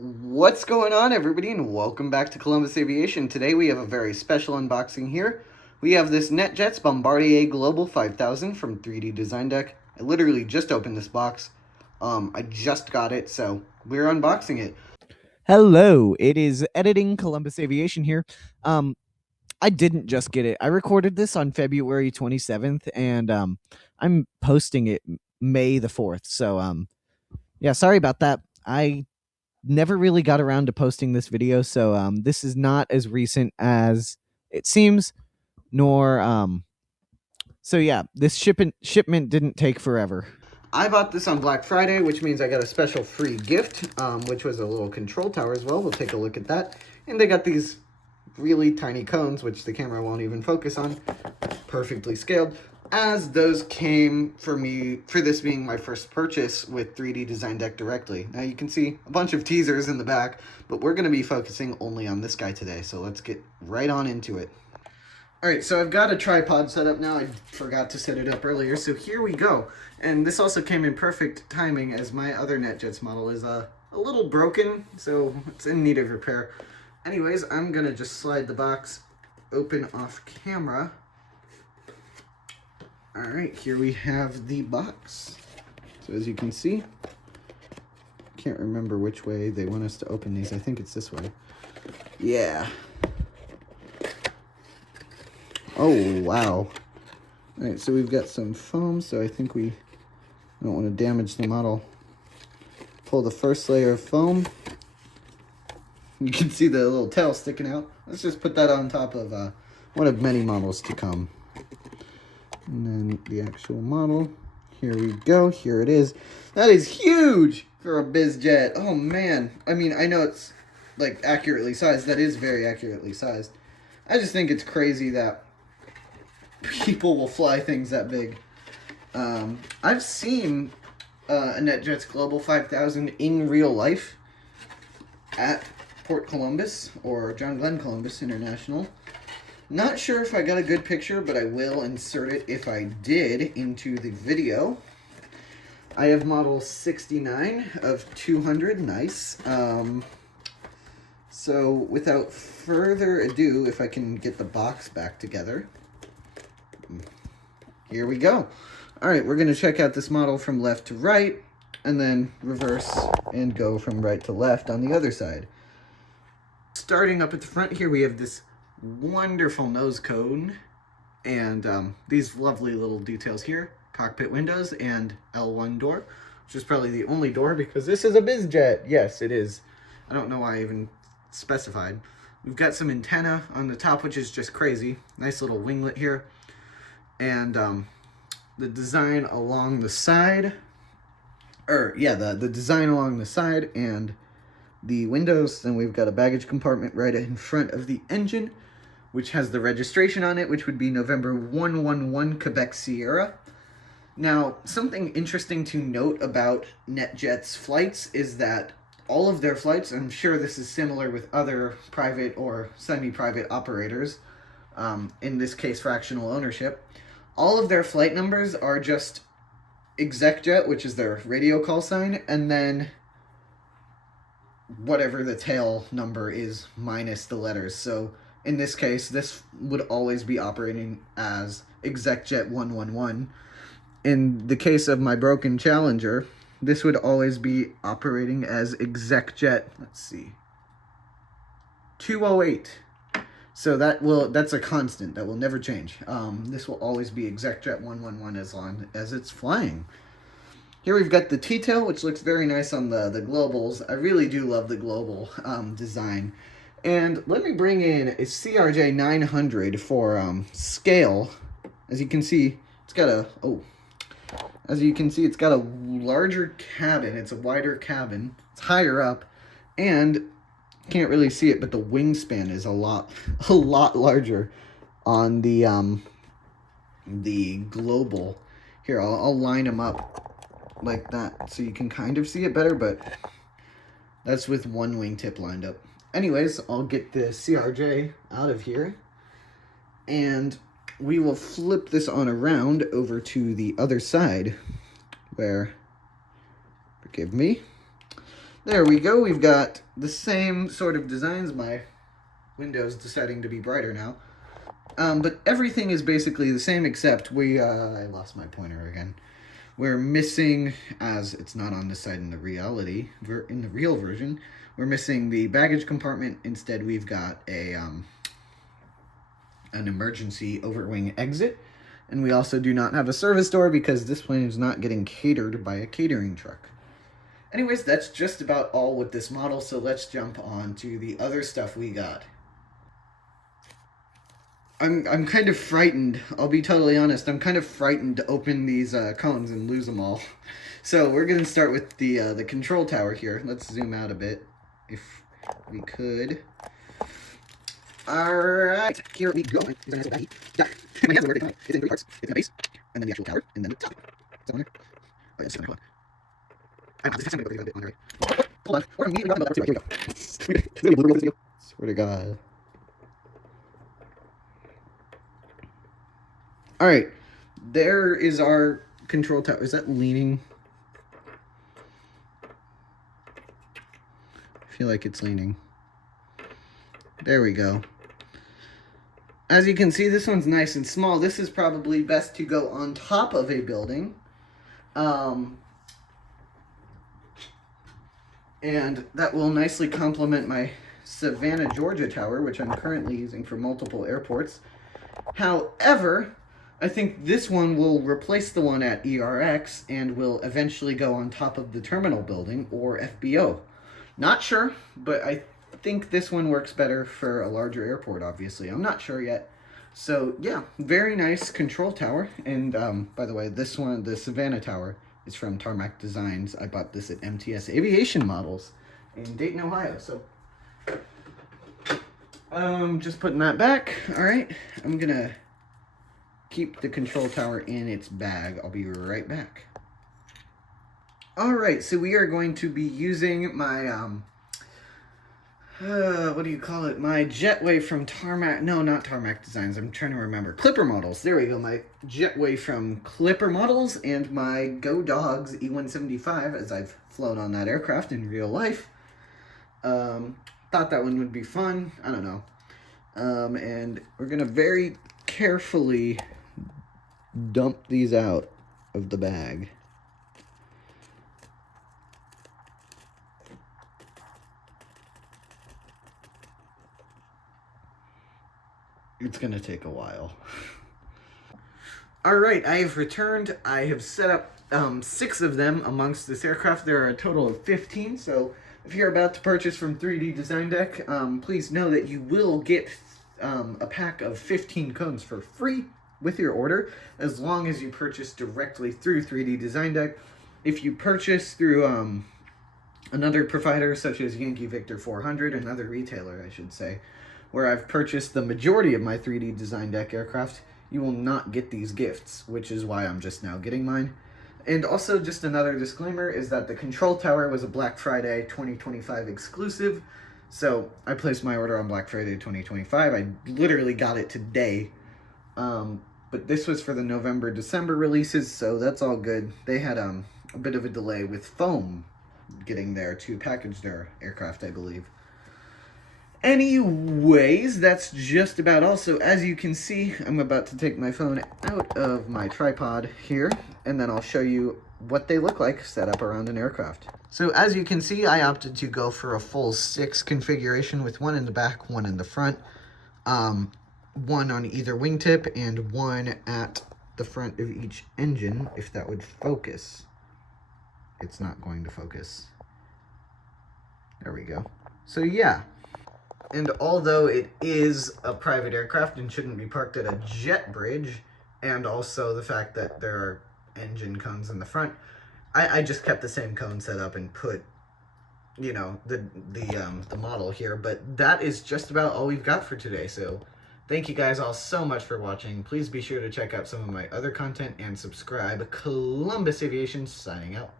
What's going on, everybody, and welcome back to Columbus Aviation. Today we have a very special unboxing here. We have this NetJets Bombardier Global 5000 from 3D Design Deck. I literally just opened this box. I just got it, so we're unboxing it. Hello, it is Editing Columbus Aviation here. I didn't just get it. I recorded this on February 27th, and I'm posting it May the 4th. So, yeah, sorry about that. I never really got around to posting this video, so this is not as recent as it seems, nor so yeah, this shipment didn't take forever. I bought this on Black Friday, which means I got a special free gift, which was a little control tower as well. We'll take a look at that. And they got these really tiny cones, which the camera won't even focus on, perfectly scaled, as those came for me for this being my first purchase with 3D Design Deck directly. Now you can see a bunch of teasers in the back, but we're going to be focusing only on this guy today, so let's get right on into it. Alright, so I've got a tripod set up now. I forgot to set it up earlier, so here we go. And this also came in perfect timing as my other NetJets model is a little broken, so it's in need of repair. Anyways, I'm going to just slide the box open off camera. Alright, here we have the box. So as you can see, can't remember which way they want us to open these. I think it's this way. Yeah. Oh, wow. Alright, so we've got some foam, so I think we don't want to damage the model. Pull the first layer of foam. You can see the little tail sticking out. Let's just put that on top of one of many models to come. And then the actual model. Here we go. Here it is. That is huge for a biz jet. Oh, man. I mean, I know it's, like, accurately sized. That is very accurately sized. I just think it's crazy that people will fly things that big. I've seen a NetJets Global 5000 in real life at Port Columbus or John Glenn Columbus International. Not sure if I got a good picture, but I will insert it if I did into the video. I have model 69 of 200. Nice. So without further ado, if I can get the box back together. Here we go. All right, we're going to check out this model from left to right, and then reverse and go from right to left on the other side. Starting up at the front here, we have this wonderful nose cone, and these lovely little details here. Cockpit windows and L1 door, which is probably the only door because this is a biz jet. Yes, it is. I don't know why I even specified. We've got some antenna on the top, which is just crazy. Nice little winglet here. And the design along the side, the design along the side and the windows. Then we've got a baggage compartment right in front of the engine, which has the registration on it, which would be November 111 Quebec Sierra. Now, something interesting to note about NetJets flights is that all of their flights, I'm sure this is similar with other private or semi-private operators, in this case fractional ownership, all of their flight numbers are just ExecJet, which is their radio call sign, and then whatever the tail number is minus the letters. So in this case, this would always be operating as ExecJet 111. In the case of my broken Challenger, this would always be operating as ExecJet, let's see, 208. So that's a constant. That will never change. This will always be ExecJet 111 as long as it's flying. Here we've got the T-tail, which looks very nice on the Globals. I really do love the Global design. And let me bring in a CRJ 900 for scale. As you can see, it's got a larger cabin. It's a wider cabin. It's higher up, and can't really see it, but the wingspan is a lot larger on the Global. Here, I'll line them up like that so you can kind of see it better, but that's with one wingtip lined up. Anyways, I'll get the CRJ out of here, and we will flip this on around over to the other side where, forgive me, There we go. We've got the same sort of designs. My window's deciding to be brighter now. But everything is basically the same except I lost my pointer again. We're missing, as it's not on this side in the in the real version, we're missing the baggage compartment. Instead, we've got an emergency overwing exit. And we also do not have a service door because this plane is not getting catered by a catering truck. Anyways, that's just about all with this model, so let's jump on to the other stuff we got. I'm kind of frightened. I'll be totally honest. I'm kind of frightened to open these cones and lose them all. So we're gonna start with the control tower here. Let's zoom out a bit, if we could. All right, here we go. My hands are working. It's in three parts. It's the base, and then the actual tower, and then the top. Is that on there? Oh yeah, it's just on there. I'm just gonna go a bit on there. Hold on. We're immediately about to go. Here we go. Swear to God. All right, there is our control tower. Is that leaning? I feel like it's leaning. There we go. As you can see, this one's nice and small. This is probably best to go on top of a building. And that will nicely complement my Savannah, Georgia tower, which I'm currently using for multiple airports. However, I think this one will replace the one at ERX and will eventually go on top of the terminal building or FBO. Not sure, but I think this one works better for a larger airport, obviously. I'm not sure yet. So, yeah, very nice control tower. And, by the way, this one, the Savannah tower, is from Tarmac Designs. I bought this at MTS Aviation Models in Dayton, Ohio. So, just putting that back. All right, I'm going to keep the control tower in its bag. I'll be right back. All right, so we are going to be using my, what do you call it? My Jetway from Tarmac, no, not Tarmac Designs, I'm trying to remember. Clipper Models, there we go, my Jetway from Clipper Models and my Go Dogs E175, as I've flown on that aircraft in real life. Thought that one would be fun, I don't know. And we're gonna very carefully dump these out of the bag. It's gonna take a while. All right, I have returned. I have set up 6 of them amongst this aircraft. There are a total of 15, so if you're about to purchase from 3D Design Deck, please know that you will get a pack of 15 cones for free with your order, as long as you purchase directly through 3D Design Deck. If you purchase through another provider, such as Yankee Victor 400, another retailer, I should say, where I've purchased the majority of my 3D Design Deck aircraft, you will not get these gifts, which is why I'm just now getting mine. And also, just another disclaimer is that the control tower was a Black Friday 2025 exclusive, so I placed my order on Black Friday 2025. I literally got it today. But this was for the November, December releases, so that's all good. They had a bit of a delay with foam getting there to package their aircraft, I believe. Anyways, that's just about all. So as you can see, I'm about to take my phone out of my tripod here, and then I'll show you what they look like set up around an aircraft. So as you can see, I opted to go for a full 6 configuration with 1 in the back, 1 in the front. 1 on either wingtip and 1 at the front of each engine, if that would focus. It's not going to focus. There we go. So yeah. And although it is a private aircraft and shouldn't be parked at a jet bridge, and also the fact that there are engine cones in the front, I just kept the same cone set up and put, you know, the model here. But that is just about all we've got for today. So thank you guys all so much for watching. Please be sure to check out some of my other content and subscribe. Columbus Aviation signing out.